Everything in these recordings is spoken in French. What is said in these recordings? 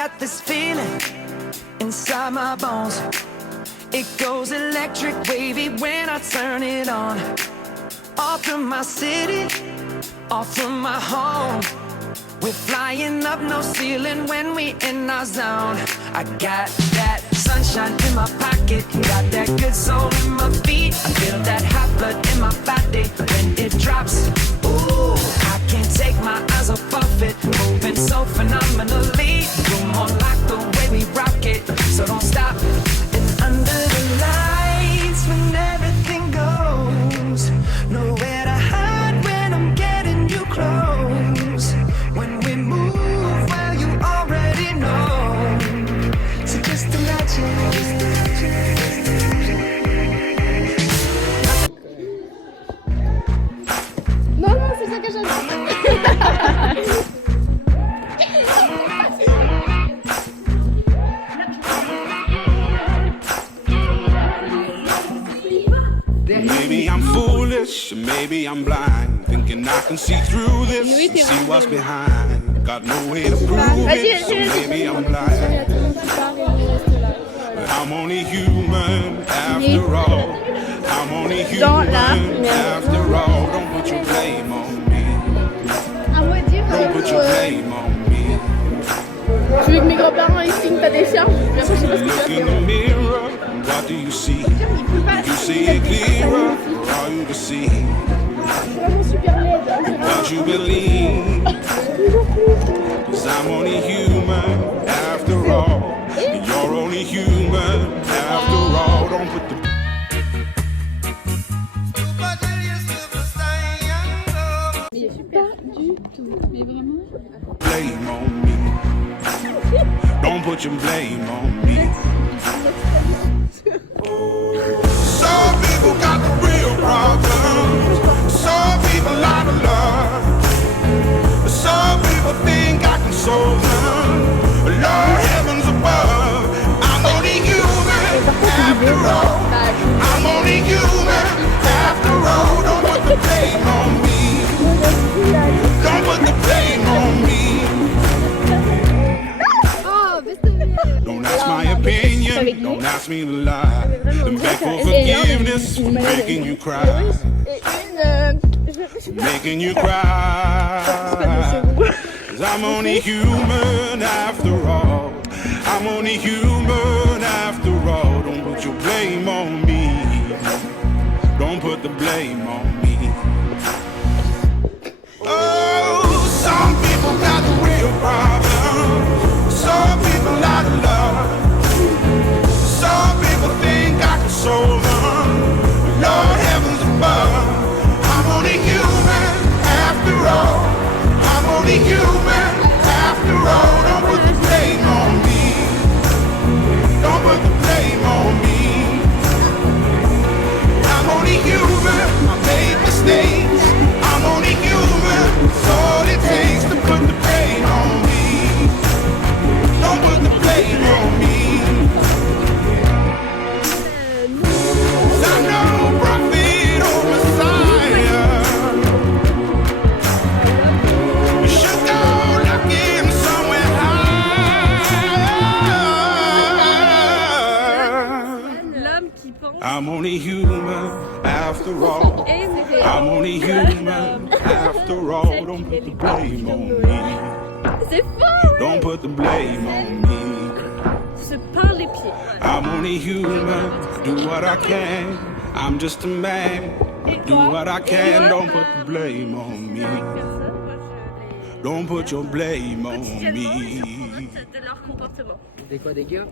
got this feeling inside my bones. It goes electric wavy when I turn it on. Off from my city, off from my home. We're flying up, no ceiling when we in our zone. I got that sunshine in my pocket, got that good soul in my feet. I feel that hot blood in my body when it drops. Ooh, I can't take my eyes off of it, moving so phenomenally. You're more like the way we rock it, so don't stop. And under the lights when everything goes, nowhere to hide when I'm getting you close. When we move, well, you already know. So just imagine. Non, non, c'est ça que j'aime. Maybe I'm foolish, maybe I'm blind, thinking I can see through this, see what's behind. Got no way to prove it, so maybe I'm blind. But I'm only human after all. I'm only human after all. Don't put your blame on me. Don't put your blame on me. Tu veux que mes grands-parents ils signent ta décharge? Mais après, je sais pas ce que Look tu in vas the mirror, what do you see? You see it clearer, or are you deceived? What you believe? 'Cause I'm only human after all. And you're only human after all. Don't put the blame on me. Don't put your blame on me. Some people got the real problems. Some people out of love. Some people think I can solve them. Lord heavens above, I'm only human after all. I'm only human after all. Don't put the blame on me. Don't put the blame on me. Don't ask my opinion, don't ask me to lie. Then beg for forgiveness for making you cry. Making you cry. 'Cause I'm only human after all. I'm only human after all. Don't put your blame on me. Don't put the blame on me. Oh, some people got the real problem. Some people out of love. Some people think I can solve them. Lord heavens above, I'm only human after all. I'm only human after all. Don't put the blame on me. Don't put the blame on me. I'm only human. I made mistakes. I'm only human. It's all it takes to put the blame on me. Don't put the blame on me. 'Cause I'm no prophet or Messiah. You should go looking somewhere high. L'homme qui pense. I'm only human after all. I'm only human after all. Don't put the blame on me. C'est fort, Don't put the blame on me. se peint les pieds. I'm only human. Do what I can. I'm just a man. Do what I can. Don't put the blame on me. Don't put your blame on me. De leur comportement. Des quoi, des gueux?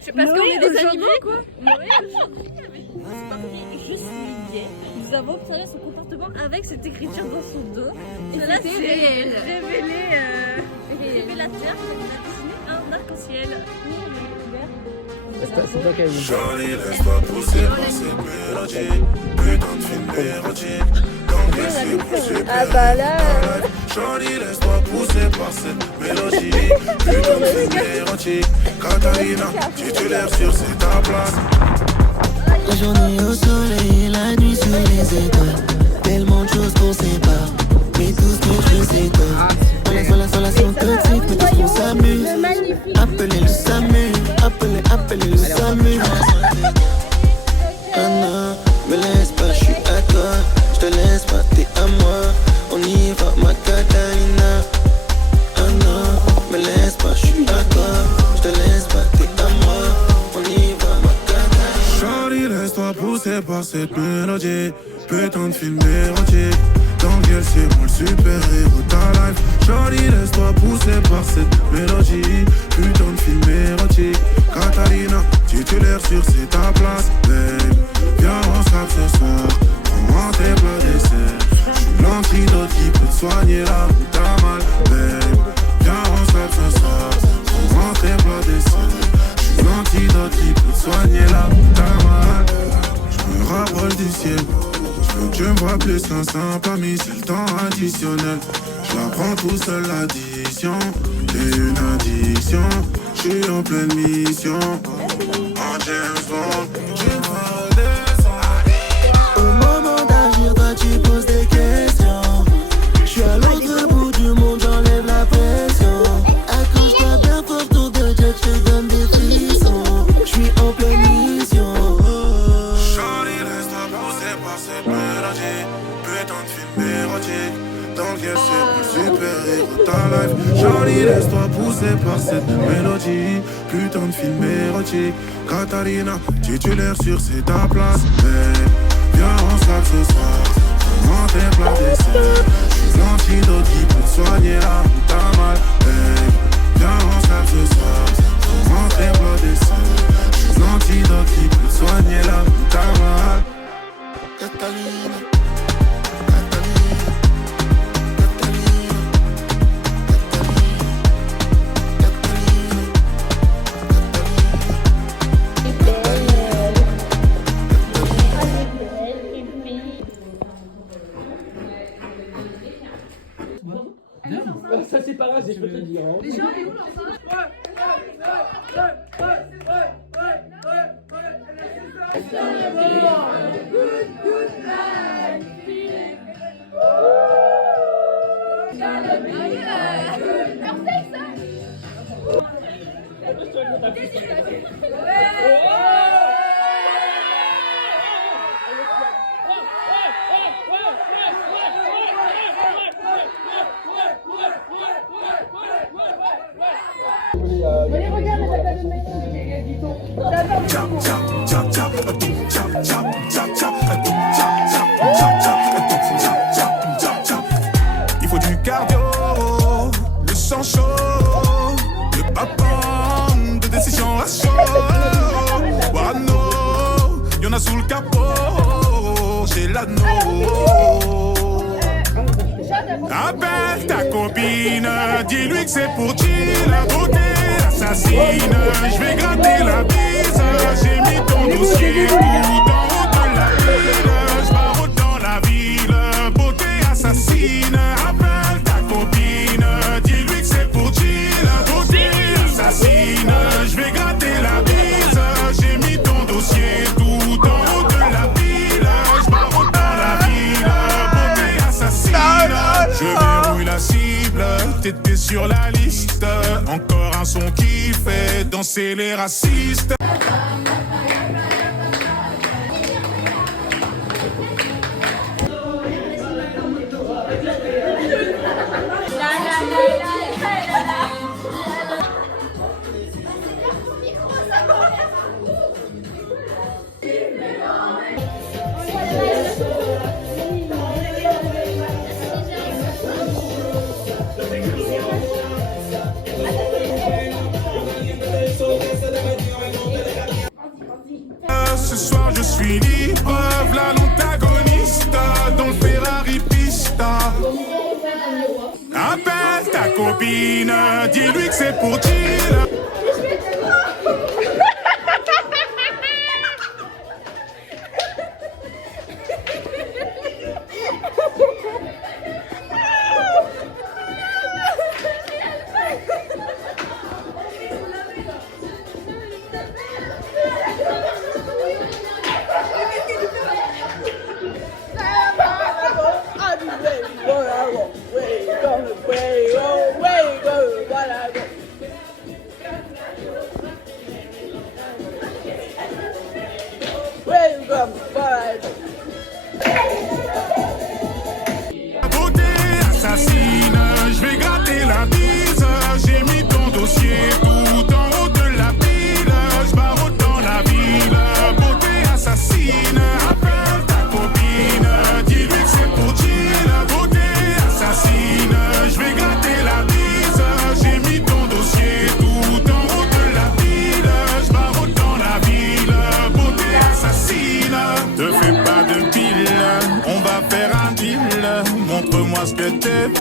C'est parce qu'on est des animaux, quoi. Noé, aujourd'hui, je suis gay. Nous avons observé son comportement avec cette écriture dans son dos. Et cela, c'est révélateur. Il a dessiné un arc-en-ciel. C'est toi qui as eu. Johnny, laisse-toi pousser par cette mélodie. Putain de film érotique. T'engraisser, pousser, Ah bah là. Johnny, laisse-toi pousser par cette mélodie. Putain de film érotique. Catalina, tu te lèves sur c'est ta place. La journée au soleil, la nuit sous les étoiles. Tellement de choses qu'on sait pas. Mais tout ce que je sais, toi. Relation toxique, mais tout cette mélodie. Putain de film érotique. Dans lequel c'est moi le super-héros ta life. Jolie, laisse-toi pousser par cette mélodie. Putain de film érotique. Catalina, titulaire sur c'est ta place. Babe, viens on sape ce soir. Prends-moi tes plats dessert. J'suis l'antidote qui peut te soigner là où t'as mal. Babe, viens on sape ce soir. Prends-moi tes plats dessert. J'suis l'antidote qui peut te soigner là où t'as mal. J'me rapproche du ciel. J'veux que tu me vois plus un simple ami, c'est le temps additionnel. J'la prends tout seul l'addition, t'es une addiction. J'suis en pleine mission, en James Bond. Tu me redescends. Au moment d'agir, toi tu poses des questions. J'suis à l'autre bout du monde, j'enlève la pression. Accroche-toi bien fort, tour de jet, j'te donne des frissons. J'suis en pleine mission. Charlie, laisse-toi pousser par cette mélodie. Putain de film érotique. Dans lequel c'est moi le super-héros ta life. Charlie, laisse-toi pousser par cette mélodie. Putain de film érotique. Catalina, titulaire sur c'est ta place. Babe, viens on sape ce soir. Prends-moi tes plats dessert. J'suis l'antidote qui peut te soigner là où t'as mal. Babe, viens on sape ce soir. Prends-moi tes plats dessert. J'suis l'antidote qui peut te soigner là où t'as mal. Catalina. Ça c'est pas grave, je peux te le dire. Les gens, ils où Il faut du cardio, le sang chaud, ne pas prendre de décision à chaud. Wano, y'en a sous le capot, j'ai l'anneau. Appelle ta copine, dis-lui que c'est pour chill, la beauté assassine. Je vais gratter la bise, j'ai mis ton dossier tout en haut de la ville. Je barre dans la ville, beauté assassine. Appelle ta copine, dis-lui que c'est pour chill, la beauté assassine. Je vais gratter la bise, j'ai mis ton dossier tout en haut de la ville. Je barre dans la ville, beauté assassine. Je verrouille la cible, t'étais sur la liste. Encore un son qui fait danser les racistes. Ce soir je suis libre, v'là l'antagoniste dans le Ferrari Pista. Appelle ta copine, dis-lui que c'est pour chill. Beauté assassine, je vais gratter la bise. J'ai mis ton dossier tout en haut de la pile. Je barre dans la ville, beauté assassine. Appelle dis-moi ce que t'aimes.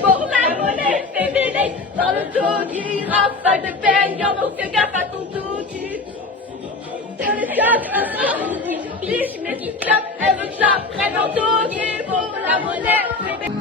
Pour la monnaie féminine, dans le doggy, rafale de baignant, donc fais gaffe à ton doggy. Biche, mais tu clap, elle veut que j'apprenne en doggy pour la monnaie féminine.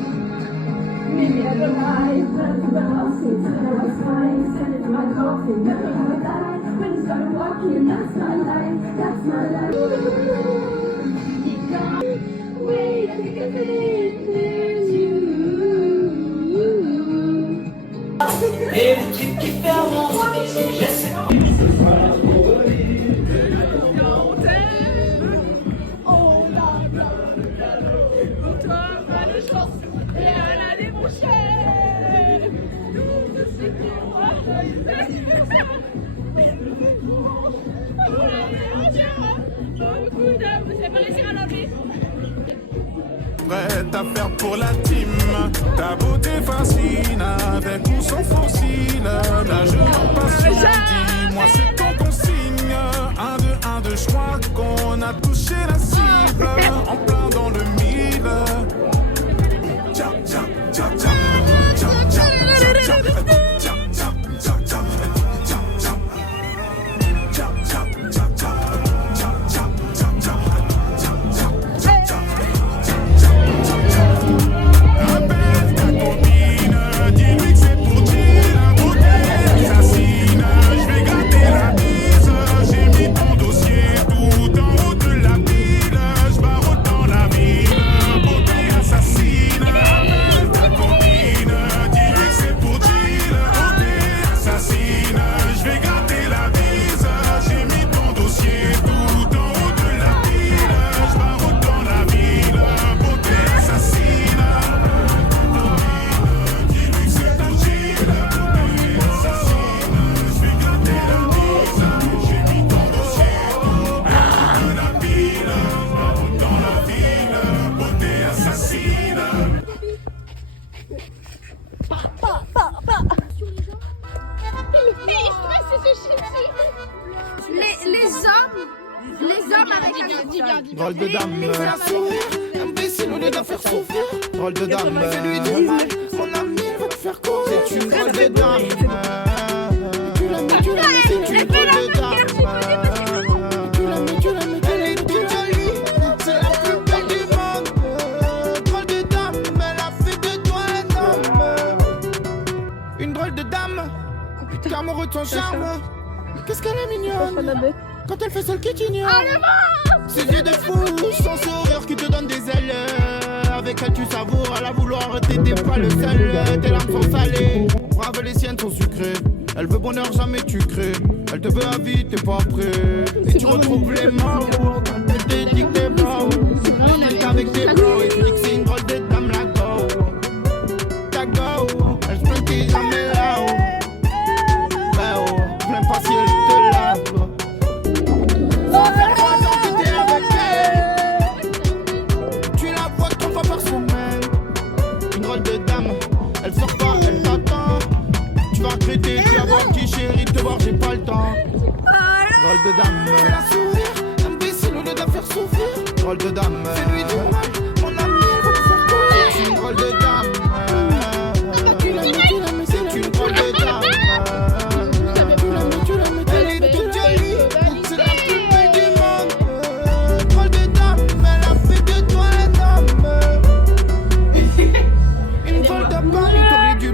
Et le truc qui fait avancer, j'essaie. Prête à faire pour la team. Ta beauté fascine, avec ou sans faux cils. Nage en passion, dis-moi c'est quand on signe. 1, 2, 1, 2, je crois qu'on a touché la cible. En plein dans le mille. Tcha, tcha, tcha, tcha. Tcha, tcha, tcha, tcha. Tcha, tcha, tcha, tcha. Tcha, tcha. Tcha, tcha, tcha, tcha. Tcha, tcha, tcha, tcha. Tcha, tcha, tcha. Appelle ta copine, dis-lui que c'est pour dire la beauté assassine. Je vais gratter la bise, j'ai mis ton dossier tout en haut de la pile. Je barre dans la ville, beauté assassine. Appelle ta copine, dis-lui que c'est pour dire la beauté assassine. Je vais gratter la bise, j'ai mis ton dossier tout en haut de la pile. Je barre dans la ville, beauté assassine. Les hommes avec un Drôle de dame, imbécile au lieu de faire souffrir. Drôle de dame, fais-lui du mal. Mon ami va te faire courir. C'est une drôle de dame. Tu l'aimes, c'est une drôle de dame. Tu l'aimes, elle est toute jolie. C'est la plus belle du monde. Drôle de dame, elle a fait de toi un homme. Une drôle de dame, amoureux de son charme. Qu'est-ce qu'elle est mignonne. Quand elle fait celle qui t'ignore. Ses yeux de fou, son sourire qui te donne des ailes. Avec elle tu savoures, à la vouloir t'étais pas le seul. Tes larmes sont salées, brave les siennes sont sucrées. Elle veut bonheur, jamais tu crées. Elle te veut à vie, t'es pas prêt. Et tu retrouves les mots quand elle te dit que t'es beau. Elle avec tes bros et tu dis que c'est une drôle de dame la go. Ta go, elle se plaint qu'il est jamais là-haut. Bah oh, plein pas si elle te lave. Elle sort pas, elle t'attend. Tu vas traiter, tu vas voir qui chérie, te voir, j'ai pas le temps. Drôle de dame, fais la sourire, imbécile au lieu de la faire souffrir. Drôle de dame, fais-lui du mal, mon ami, elle va te faire courir. C'est une drôle de dame, c'est une drôle de dame. Elle est toute jolie, c'est la plus belle du monde. Drôle de dame, elle a fait de toi un homme. Une drôle de dame, il t'aurait dû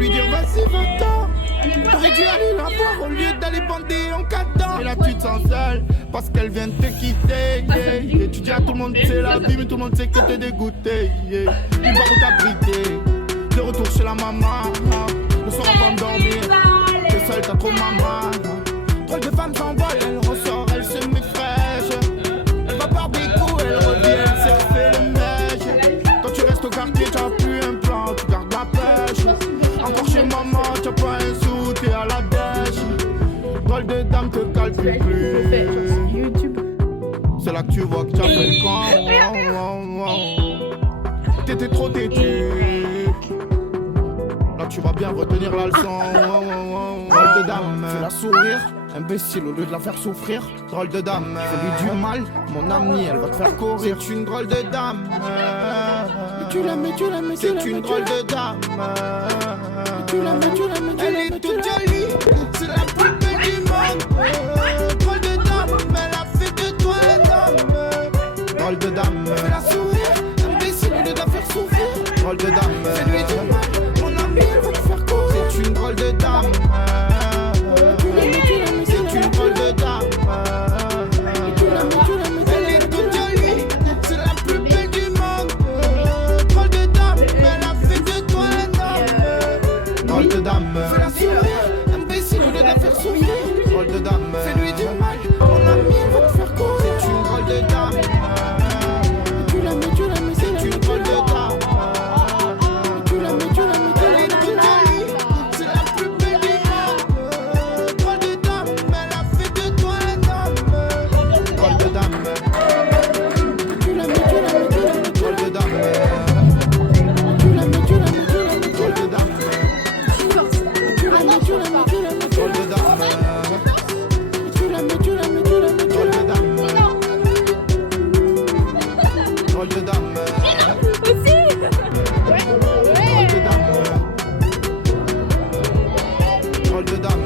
parce qu'elle vient de te quitter. Yeah. Tu dis à tout le monde c'est la vie, mais tout le monde sait que t'es dégoûté. Yeah. Il va où t'abriter, de retour chez la maman. Le soir avant de dormir, t'es seule, t'as trop maman. Drôle de femme s'envole, elle ressort, elle se met fraîche. Elle va par des coups, elle revient, elle s'est refait le neige. Quand tu restes au quartier, t'as plus un plan, tu gardes la pêche. Encore chez maman, t'as pas un sou, t'es à la dèche. Drôle de dame te calcule plus. YouTube. C'est là que tu vois que t'as fait le camp. T'étais trop têtu. Là tu vas bien retenir la leçon. Drôle de dame, fais-la sourire. Imbécile au lieu de la faire souffrir. Drôle de dame, fais-lui du mal. Mon amie, elle va te faire courir. C'est une drôle de dame. C'est une drôle de dame. Elle est toute jolie. C'est la plus belle du monde. Drôle de dame, elle a fait de toi un homme. Drôle de dame, fais-la sourire. Imbécile au lieu de la faire souffrir. Drôle de dame, fais-lui du mal. Mon amie, elle va te faire courir. C'est une drôle de dame. C'est une drôle de dame. Elle est toute jolie. C'est la plus belle du monde. Drôle de dame, elle a fait de toi un homme. Drôle de dame, fais-la sourire. Imbécile au lieu de la faire souffrir. Drôle de dame, fais-lui du mal. Mon ami, elle va te faire courir. C'est une drôle de dame. C'est une drôle de dame. Elle est toute jolie. C'est la plus belle du monde. Drôle de dame, elle a fait de toi un homme. Drôle de dame. Drôle de dame. Drôle de dame. Drôle de dame. Drôle de dame. Aussi. Drôle de dame.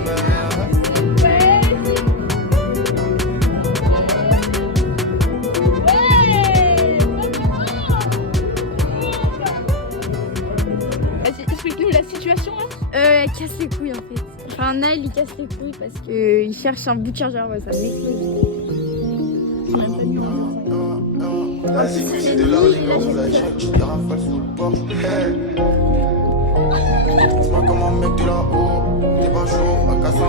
Vas-y, explique-nous la situation là. Elle casse les couilles en fait. Enfin, Naël il casse les couilles parce qu'il cherche un bout de chargeur, ouais, ça m'explose. Vas-y, c'est de là, les gars, vous avez cherché des rafales sous le porche. C'est pas comme un mec de là-haut, t'es pas chaud, ma casse en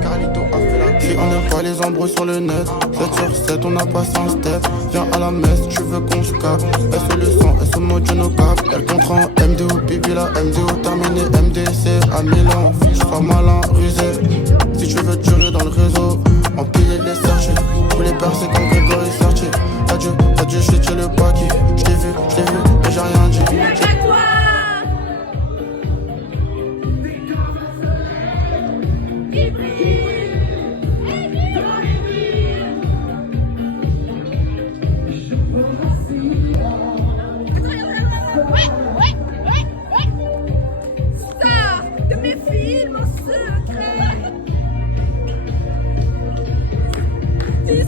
Carlito a fait la queue. On n'aime pas les embrouilles sur le net. 7 sur 7, on a passé un step. Viens à la messe, tu veux qu'on se capte. Elle le sang, elle se mode no cap. Elle contre en MDO, bibi la MDO terminé. MDC à Milan, je suis pas malin, rusé. Si tu veux durer dans le réseau, empiler les searches. Pour les percer comme Grégory Sartier. T'as dû chuter le paquet. Je l'ai vu, mais j'ai rien dit. De mes films en secret. Tu sais,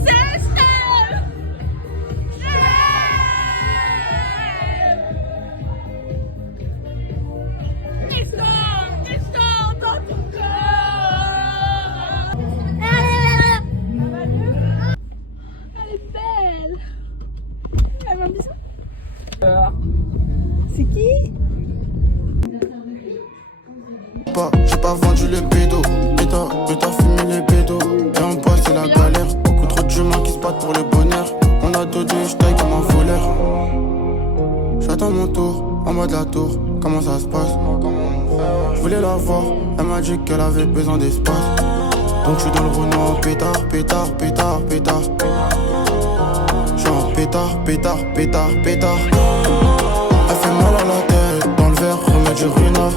dans ton corps. Elle est belle. Elle m'a un bisou. C'est qui? J'ai pas vendu le bédo, mais t'as fumé les bédos. Et en bas c'est la galère, beaucoup trop d'humains qui se battent pour le bonheur. On a deux je taille comme un voleur. J'attends mon tour, en bas de la tour, comment ça se passe? Je voulais la voir, elle m'a dit qu'elle avait besoin d'espace. Donc je suis dans le Renault, pétard. J'suis en pétard. Elle fait mal à la tête, dans le verre, remets du runard.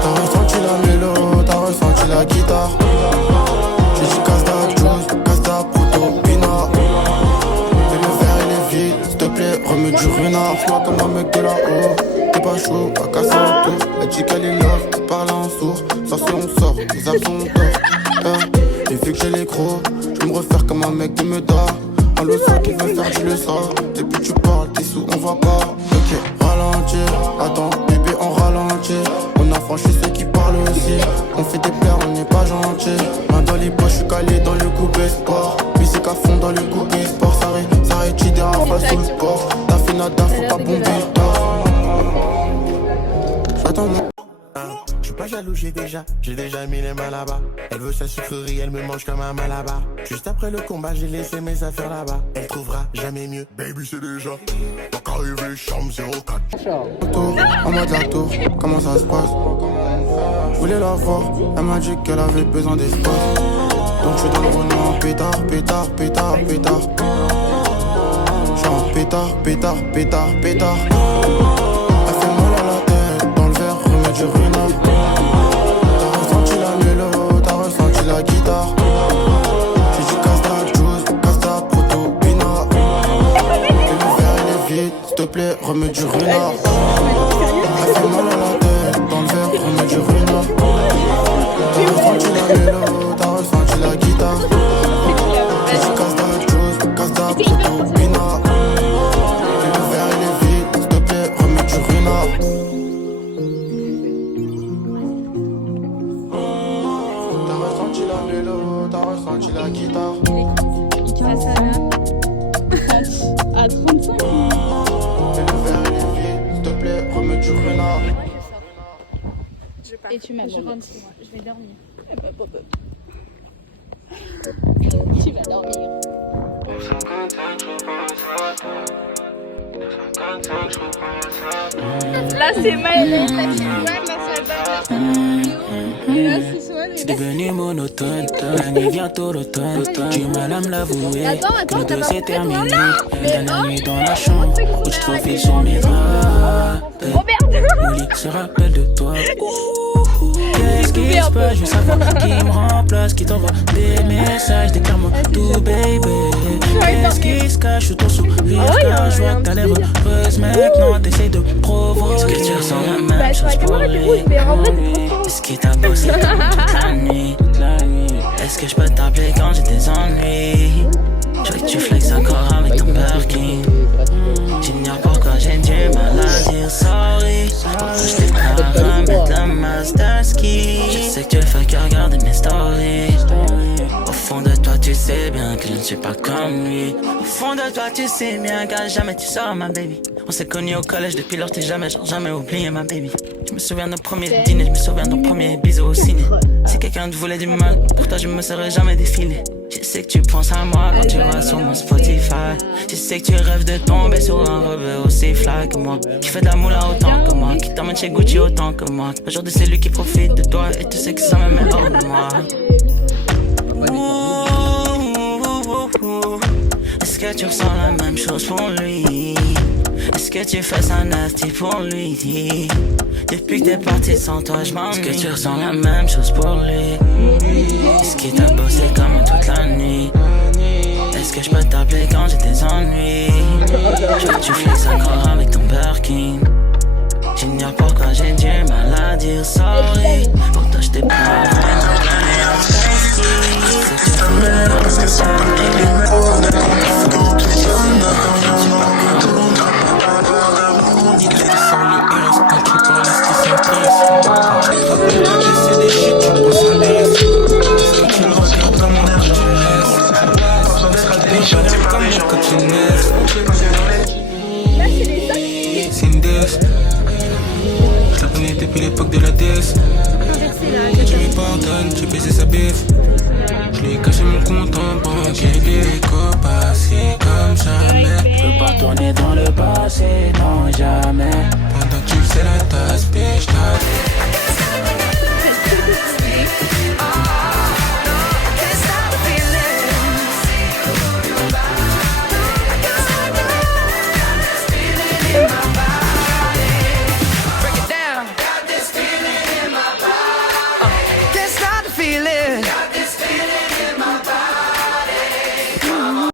T'as ressenti la mélo, t'as ressenti la guitare. J'ai dit casse-ta juice, casse-ta proto, pinard. Et le verre il est vide, s'il te plaît, remets du runard. Fais-moi comme un mec de là-haut, t'es pas chaud, pas casser un tour. Elle dit qu'elle est love, parle en sourd. Ça si on sort, les absents tort. Et vu que j'ai les crocs, je me refaire comme un mec de Meda. On le sait qu'il veut faire, tu le sens. Depuis tu parles, t'es sous, on va pas. Ok, ralentir, attends, bébé, on ralentit. On a Moi je suis ceux qui parlent aussi. On fait des pleurs, on n'est pas gentil. Main dans les poches, je suis calé dans le coupé sport. Musique à fond dans le coupé sport. Ça rétudie des rafales sous le port. T'as fait nada, faut pas bomber le torse. J'attends mon. Je suis pas jaloux, j'ai déjà mis les mains là-bas. Elle veut sa sucrerie, elle me mange comme un malabar. Juste après le combat, j'ai laissé mes affaires là-bas. Elle trouvera jamais mieux. Baby, c'est déjà. Pas qu'arrivé, chambre 04. Autour, en mode la tour, comment ça se passe? Je voulais la voir, elle m'a dit qu'elle avait besoin d'espace. Donc je suis dans le Renault, pétard, pétard, pétard, pétard. J'suis en pétard, pétard, pétard, pétard. Elle fait mal à la tête, dans le verre, remets du renard. T'as ressenti la mélo, t'as ressenti la guitare. J'ai dit casse ta juice, casse ta proto, pina. Et le verre il est vide, s'il te plaît, remets du renard. Elle fait mal à la tête, dans le verre, remets du renard. T'as ressenti la mélo, t'as ressenti la guitare. J'ai dit casse ta juice, casse ta proto, pina. Et le verre il est vide, s'il te plaît, remets du renard. T'as ressenti la mélo, t'as ressenti la guitare. Ah, ça là. À 35. Et le verre il est vide, s'il te plaît, remets du renard. Et tu m'as Je rentre chez moi, je vais dormir. Tu vas dormir. Là c'est Maëlène, la petite voix dans sa barre. Et là c'est Swan. C'est devenu monotone, l'année bientôt l'automne. Du mal à me l'avouer, que le dos s'est terminé. Dernière nuit dans la chambre, où je te faufiles sur mes draps. Mon lit se rappelle de toi. Qu'est-ce qui se passe? Je veux savoir qui me remplace, qui t'envoie des messages, déclare-moi tout, baby. Qu'est-ce qui se cache sous ton sourire? Car je vois que t'as l'air heureuse maintenant, t'essayes de provoquer. Est-ce que tu ressens la même chose pour lui? Est-ce qu'il t'a bossé toute la nuit? Est-ce que je peux t'appeler quand j'ai des ennuis? Je veux que tu flexes encore avec ton Birkin. J'ignore pourquoi j'ai du mal à dire sorry. Pourquoi je t'ai pas remettre la master ski. Je sais que tu fais que regarder mes stories. Au fond de toi tu sais bien que je ne suis pas comme lui. Au fond de toi tu sais bien qu'à jamais tu sors ma baby. On s'est connus au collège depuis lors t'es jamais, genre jamais oublié ma baby. Je me souviens de nos premiers dîners, je me souviens de nos premiers bisous au ciné. Si quelqu'un te voulait du mal, pour toi je me serais jamais défilé. Je sais que tu penses à moi quand tu vas sur mon Spotify. Je sais que tu rêves de tomber sur un rebeu aussi fly que moi, qui fait de la moula autant que moi, qui t'emmène chez Gucci autant que moi. Aujourd'hui c'est lui qui profite de toi et tu sais que ça me met hors de moi. Est-ce que tu ressens la même chose pour lui? Est-ce que tu fais ça nasty pour lui? Depuis que t'es parti sans toi je m'ennuie. Est-ce que tu ressens la même chose pour lui? Est-ce qu'il t'a bossé comme toute la nuit? Est-ce que je peux t'appeler quand j'ai des ennuis? Je veux que tu flexes encore avec ton Birkin. J'ignore pourquoi j'ai du mal à dire sorry. Pour toi je t'ai pas vraiment donné un space. C'est que tu voulais